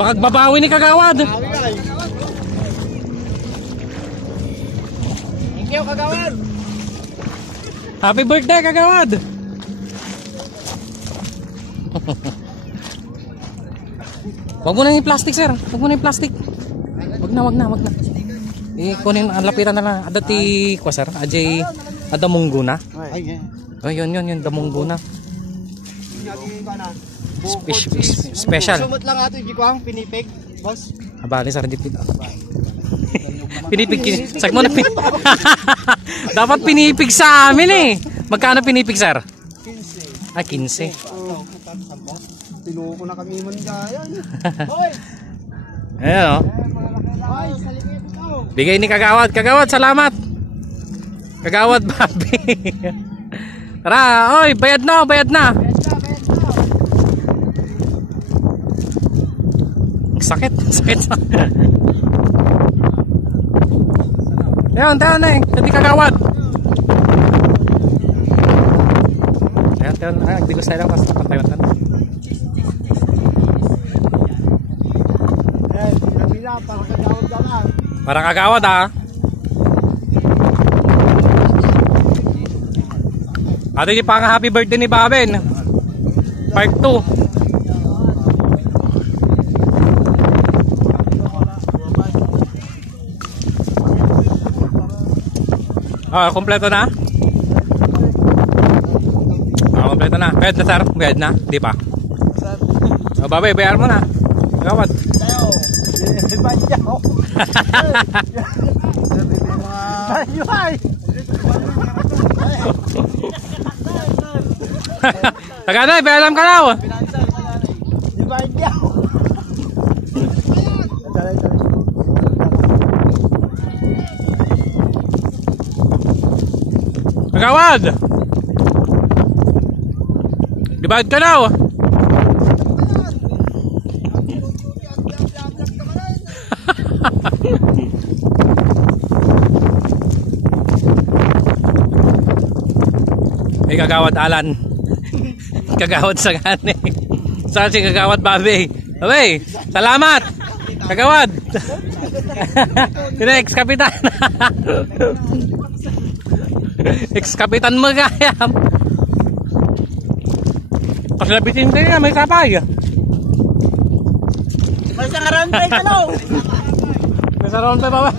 Baka babawi ni Kagawad. Thank you, Kagawad. Happy birthday, Kagawad. Wag mo na yung plastic, sir. Wag mo na yung plastic. Wag na. Kunin ang lapitan na lang. Adati ko, sir. Ajay adamunggo na. Oh, yun, damunggo na. Special. Sumot lang ato, hindi ko ang pinipig, boss. Abali, sir. Pinipig. Sag mo na. Dapat pinipig sa amin eh. Magkano pinipig, sir? 15. Ah, 15. Tinuko na kami man gaya. Ayan o. Bigay ni Kagawad. Kagawad, salamat. Kagawad, babi. Tara, oy, bayad na. Sakit. Ayan, tayo na eh. Hindi Kagawad. Ayan. Ay, nagdigos tayo lang. Basta tayo na. Para Kagawad ah. Ate di pa nga happy birthday ni Baben. Part 2. Ah, kompleto na? Ah, kompleto na. Bayad na, sir? Bayad na? Di pa? Oh, Babe, bayar mo na. Kagawad. Taganoy, bayaran ka daw. Kagawad. Dibayad ka daw. Hey, Kagawad Alan. Kagawad Sagani. Saan si Kagawad Babe? Babe, salamat. Kagawad. Sino ex-kapitan? Ex-kapitan mo gayam. Paslabitin din na may kapay. May isang round break ka lang. May isang round break, Babe.